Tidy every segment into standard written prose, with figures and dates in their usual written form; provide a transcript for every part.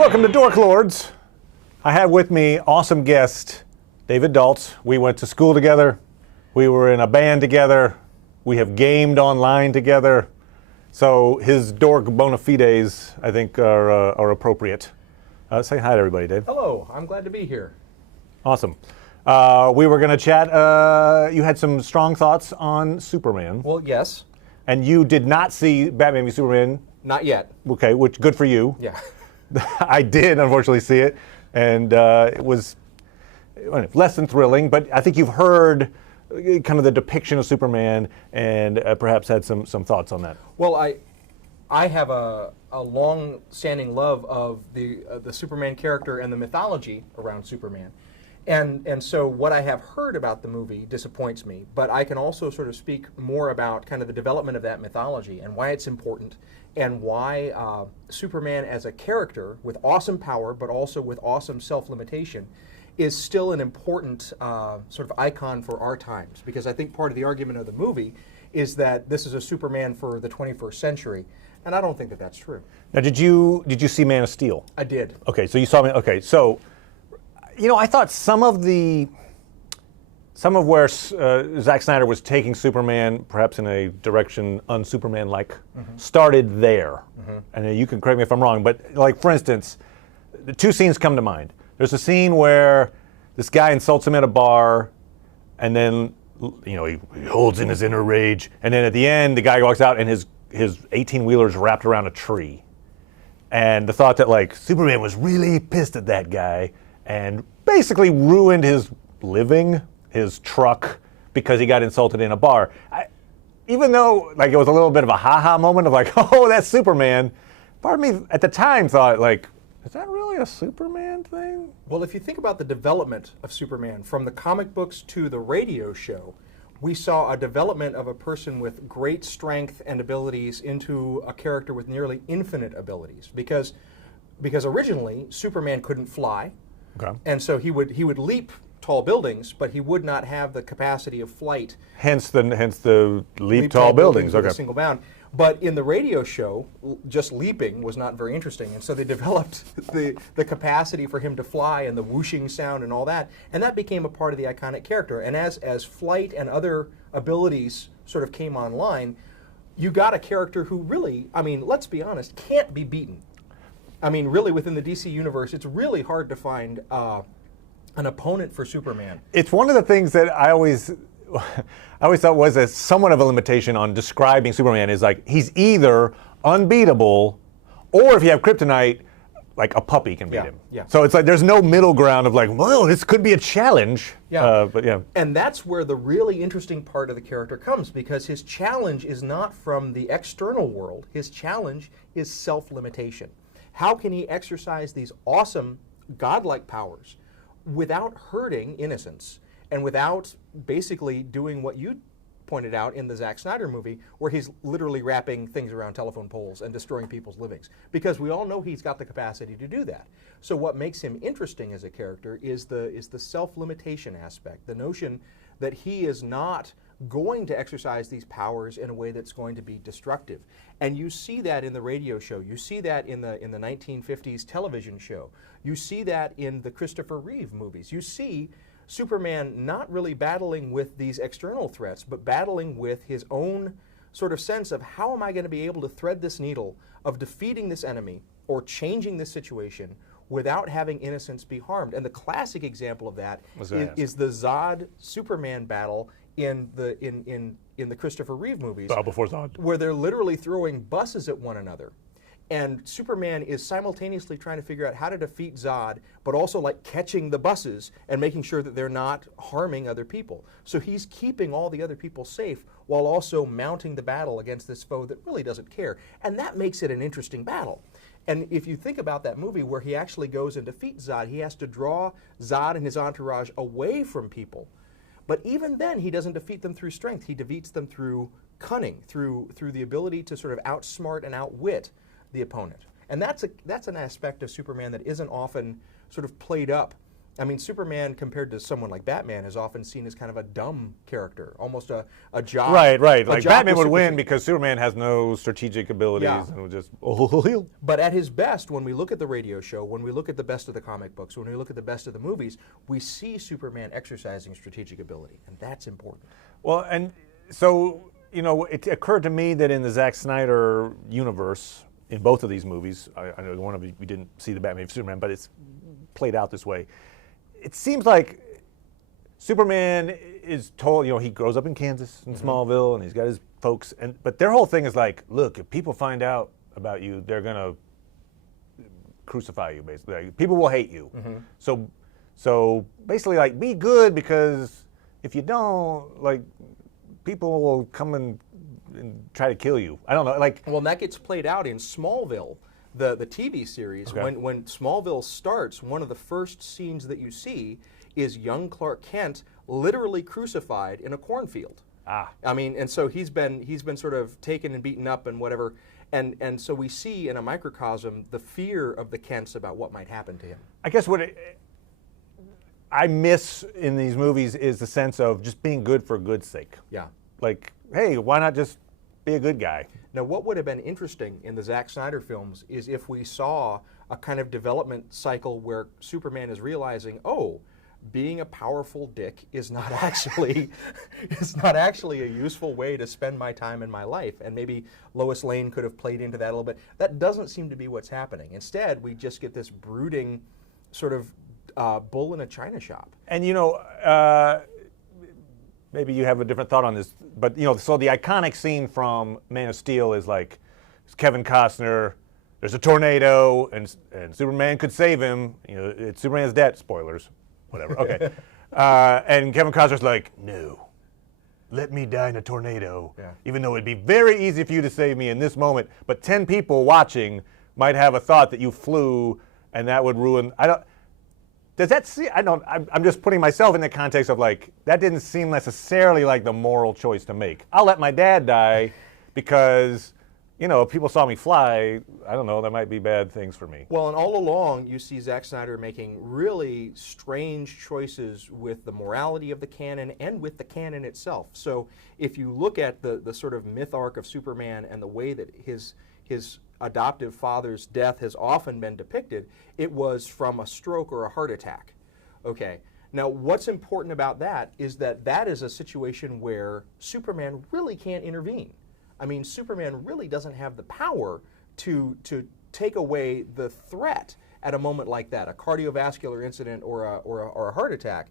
Welcome to Dork Lords. I have with me awesome guest, David Daltz. We went to school together. We were in a band together. We have gamed online together. So his dork bona fides, I think, are appropriate. Say hi to everybody, Dave. Hello, I'm glad to be here. Awesome. We were going to chat. You had some strong thoughts on Superman. Well, yes. And you did not see Batman v Superman. Not yet. Okay, which good for you. Yeah. I did, unfortunately, see it, and it was less than thrilling, but I think you've heard kind of the depiction of Superman and perhaps had some thoughts on that. Well, I have a long-standing love of the Superman character and the mythology around Superman. And so what I have heard about the movie disappoints me, but I can also sort of speak more about kind of the development of that mythology and why it's important and why Superman as a character with awesome power but also with awesome self-limitation is still an important sort of icon for our times. Because I think part of the argument of the movie is that this is a Superman for the 21st century, and I don't think that that's true. Now, did you see Man of Steel? I did. Okay, so you saw me. Okay, so I thought some of where Zach Snyder was taking Superman, perhaps in a direction un-Superman-like, started there. And you can correct me if I'm wrong, but like for instance, the two scenes come to mind. There's a scene where this guy insults him at a bar, and then he holds in his inner rage, and then at the end, the guy walks out and his 18-wheeler's wrapped around a tree. And the thought that like Superman was really pissed at that guy and basically ruined his living, his truck, because he got insulted in a bar. Even though like it was a little bit of a ha-ha moment of like, oh, that's Superman, part of me at the time thought like, is that really a Superman thing? Well, if you think about the development of Superman from the comic books to the radio show, we saw a development of a person with great strength and abilities into a character with nearly infinite abilities. Because originally Superman couldn't fly, and so he would leap tall buildings, but he would not have the capacity of flight. Hence the leap tall buildings. With a single bound. But in the radio show, just leaping was not very interesting, and so they developed the capacity for him to fly and the whooshing sound and all that, and that became a part of the iconic character. And as flight and other abilities sort of came online, you got a character who really, I mean, let's be honest, can't be beaten. I mean, really, within the DC universe, it's really hard to find an opponent for Superman. It's one of the things that I always thought was somewhat of a limitation on describing Superman is like he's either unbeatable, or if you have kryptonite, like a puppy can beat him. Yeah. So it's like there's no middle ground of like, well, this could be a challenge. Yeah. But yeah. And that's where the really interesting part of the character comes, because his challenge is not from the external world. His challenge is self-limitation. How can he exercise these awesome godlike powers without hurting innocence and without basically doing what you pointed out in the Zach Snyder movie, where he's literally wrapping things around telephone poles and destroying people's livings? Because we all know he's got the capacity to do that. So what makes him interesting as a character is the self-limitation aspect, the notion that he is not going to exercise these powers in a way that's going to be destructive. And you see that in the radio show. You see that in the 1950s television show. You see that in the Christopher Reeve movies. You see Superman not really battling with these external threats, but battling with his own sort of sense of how am I going to be able to thread this needle of defeating this enemy or changing this situation without having innocence be harmed. And the classic example of that is the Zod Superman battle in the Christopher Reeve movies, Before Zod, where they're literally throwing buses at one another. And Superman is simultaneously trying to figure out how to defeat Zod, but also like catching the buses and making sure that they're not harming other people. So he's keeping all the other people safe while also mounting the battle against this foe that really doesn't care. And that makes it an interesting battle. And if you think about that movie where he actually goes and defeats Zod, he has to draw Zod and his entourage away from people. But even then, he doesn't defeat them through strength. He defeats them through cunning, through the ability to sort of outsmart and outwit the opponent. And that's an aspect of Superman that isn't often sort of played up I mean, Superman compared to someone like Batman is often seen as kind of a dumb character, almost a job. Right. Like job Batman would with win because Superman has no strategic abilities and would just But at his best, when we look at the radio show, when we look at the best of the comic books, when we look at the best of the movies, we see Superman exercising strategic ability, and that's important. Well, and so, it occurred to me that in the Zack Snyder universe, in both of these movies, I know one of you didn't see the Batman v Superman, but it's played out this way. It seems like Superman is told, he grows up in Kansas, in Smallville, and he's got his folks, but their whole thing is like, look, if people find out about you, they're gonna crucify you, basically. Like, people will hate you. So basically, like, be good, because if you don't, like, people will come and try to kill you. I don't know, like. Well, and that gets played out in Smallville, the TV series. Okay. When Smallville starts, one of the first scenes that you see is young Clark Kent literally crucified in a cornfield. I mean, and so he's been sort of taken and beaten up and whatever, and so we see in a microcosm the fear of the Kents about what might happen to him. I guess what I miss in these movies is the sense of just being good for good's sake. Yeah. Like, hey, why not just be a good guy? Now, what would have been interesting in the Zack Snyder films is if we saw a kind of development cycle where Superman is realizing, oh, being a powerful dick is not actually a useful way to spend my time in my life. And maybe Lois Lane could have played into that a little bit. That doesn't seem to be what's happening. Instead, we just get this brooding sort of bull in a china shop. And maybe you have a different thought on this, but so the iconic scene from Man of Steel is like Kevin Costner. There's a tornado, and Superman could save him. It's Superman's debt. Spoilers, whatever. Okay, and Kevin Costner's like, no, let me die in a tornado. Yeah. Even though it'd be very easy for you to save me in this moment, but 10 people watching might have a thought that you flew, and that would ruin. Does that seem? I'm just putting myself in the context of like, that didn't seem necessarily like the moral choice to make. I'll let my dad die because, if people saw me fly, I don't know, that might be bad things for me. Well, and all along you see Zack Snyder making really strange choices with the morality of the canon and with the canon itself. So if you look at the sort of myth arc of Superman and the way that his adoptive father's death has often been depicted, it was from a stroke or a heart attack. Okay. Now, what's important about that is that is a situation where Superman really can't intervene. I mean, Superman really doesn't have the power to take away the threat at a moment like that. A cardiovascular incident or a heart attack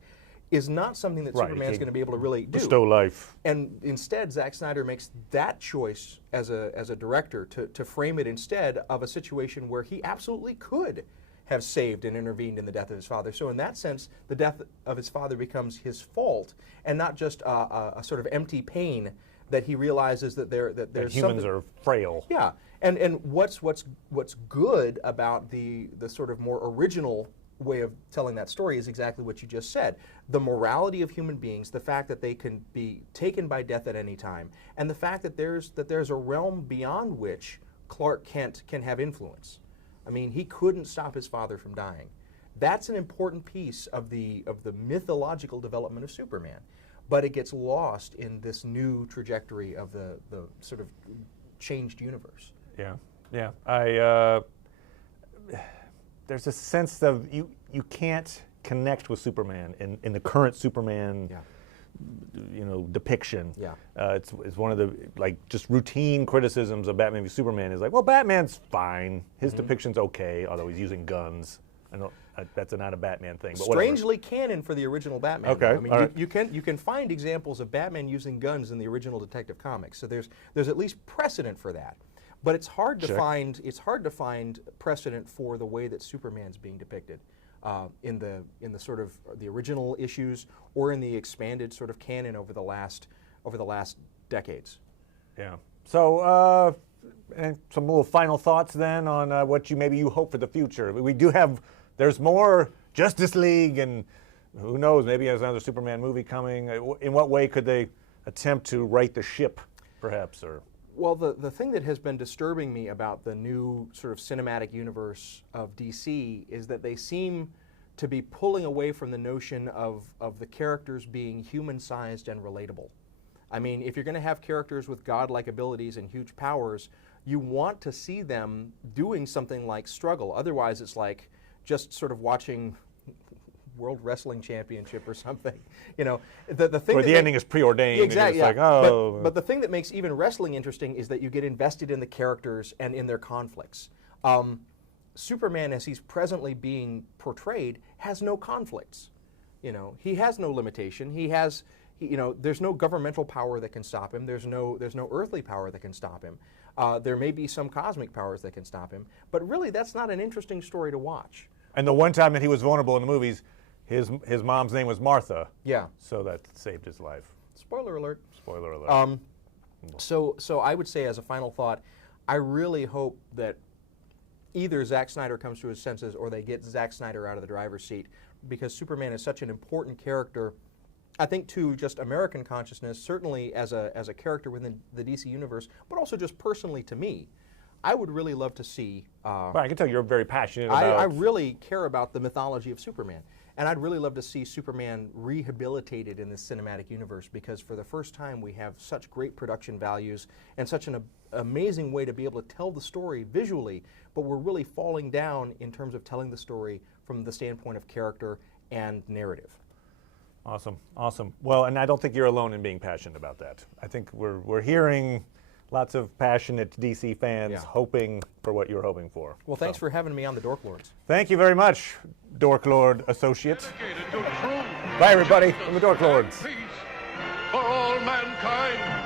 is not something that Superman's going to be able to really do. Bestow life. And instead, Zack Snyder makes that choice as a director to frame it instead of a situation where he absolutely could have saved and intervened in the death of his father. So in that sense, the death of his father becomes his fault and not just a sort of empty pain that he realizes that there's humans are frail. Yeah, and what's good about the sort of more original way of telling that story is exactly what you just said. The morality of human beings, the fact that they can be taken by death at any time, and the fact that there's a realm beyond which Clark Kent can have influence. I mean, he couldn't stop his father from dying. That's an important piece of the mythological development of Superman. But it gets lost in this new trajectory of the sort of changed universe. Yeah. There's a sense of you can't connect with Superman in the current Superman, depiction. Yeah. It's one of the just routine criticisms of Batman v Superman is like, well, Batman's fine. His depiction's okay, although he's using guns. That's not a Batman thing. But strangely canon for the original Batman. Okay, I mean, you can find examples of Batman using guns in the original Detective Comics. So there's at least precedent for that. But it's hard to find precedent for the way that Superman's being depicted in the sort of the original issues or in the expanded sort of canon over the last decades. Yeah. So and some little final thoughts then on what you hope for the future. We do have. There's more Justice League, and who knows, maybe there's another Superman movie coming. In what way could they attempt to right the ship, perhaps? Or well, the thing that has been disturbing me about the new sort of cinematic universe of DC is that they seem to be pulling away from the notion of the characters being human-sized and relatable. I mean, if you're going to have characters with godlike abilities and huge powers, you want to see them doing something like struggle. Otherwise, it's like just sort of watching World Wrestling Championship or something. You know, the thing where the ending is preordained. Exactly. And it's Yeah. like, oh. But the thing that makes even wrestling interesting is that you get invested in the characters and in their conflicts. Superman, as he's presently being portrayed, has no conflicts. You know, he has no limitation. You know, there's no governmental power that can stop him. There's no earthly power that can stop him. There may be some cosmic powers that can stop him, but really, that's not an interesting story to watch. And the one time that he was vulnerable in the movies, his mom's name was Martha. Yeah. So that saved his life. Spoiler alert. Spoiler alert. So I would say, as a final thought, I really hope that either Zack Snyder comes to his senses or they get Zack Snyder out of the driver's seat, because Superman is such an important character, I think, to just American consciousness, certainly as a character within the DC universe, but also just personally to me. I would really love to see... Well, I can tell you're very passionate about... I really care about the mythology of Superman. And I'd really love to see Superman rehabilitated in this cinematic universe, because for the first time we have such great production values and such an amazing way to be able to tell the story visually, but we're really falling down in terms of telling the story from the standpoint of character and narrative. Awesome, awesome. Well, and I don't think you're alone in being passionate about that. I think we're hearing lots of passionate DC fans hoping for what you're hoping for. Well, thanks for having me on the Dork Lords. Thank you very much, Dork Lord Associate. Bye, everybody, from the Dork Lords. Peace for all mankind.